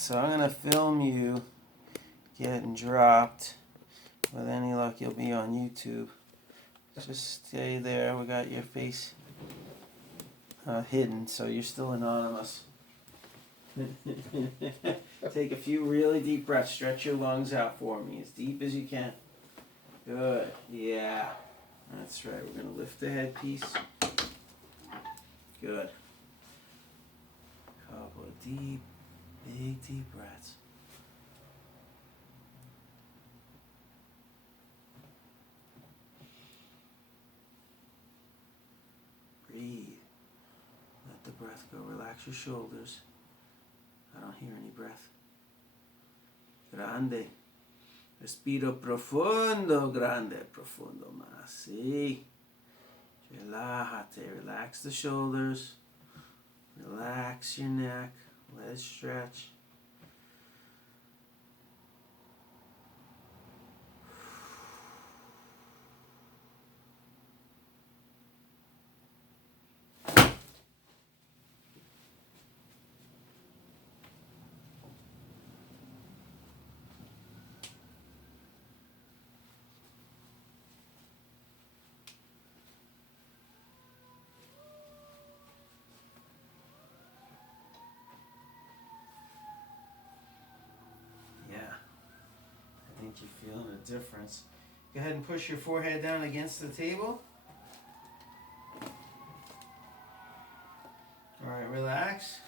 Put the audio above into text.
So I'm going to film you getting dropped. With any luck, you'll be on YouTube. Just stay there. We got your face hidden, so you're still anonymous. Take a few really deep breaths. Stretch your lungs out for me, as deep as you can. Good. Yeah. That's right. We're going to lift the headpiece. Good. Couple of deep, big, deep breaths. Breathe. Let the breath go. Relax your shoulders. I don't hear any breath. Grande. Respiro profundo, grande, profundo más. Sí. Relájate. Relax the shoulders. Relax your neck. Let it stretch. I think you're feeling a difference. Go ahead and push your forehead down against the table. All right, relax.